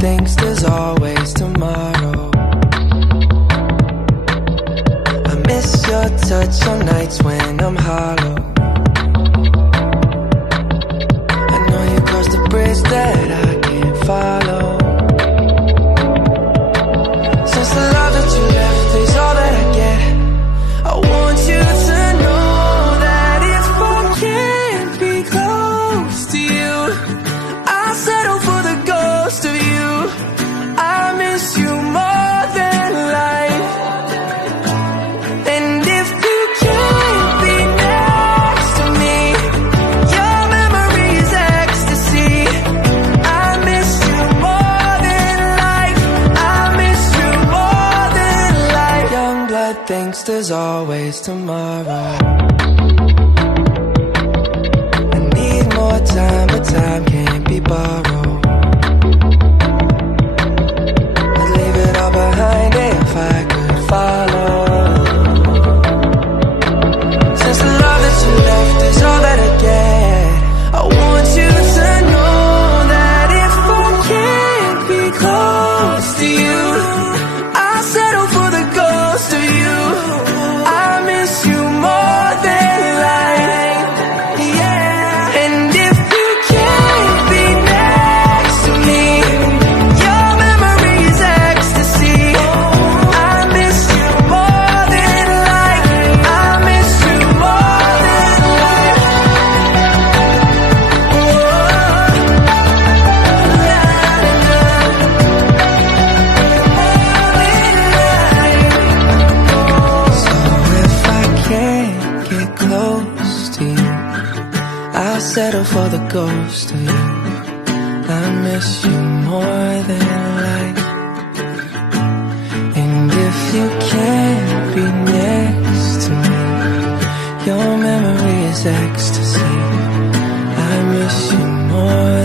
Thinks there's always tomorrow. I miss your touch on nights when I'm hollow. I know you crossed the bridge that I can't follow. Since the love that you left is all that I get, I want you to know that if I can't be close to you, I'll settle for the ghost of you. I miss you more than life. And if you can't be next to me, your memory's ecstasy. I miss you more than life. I miss you more than life. Young blood thinks there's always tomorrow. I need more time, but time can't be borrowed. Behind it if I could follow. Since the love that you left is all that I get, I want you to know that if I can't be close to you, I'll settle for the ghost of you. I miss you more than life. Yeah. And if you can't be next to me, your memory's ecstasy. Settle for the ghost of you. I miss you more than life. And if you can't be next to me, your memory is ecstasy. I miss you more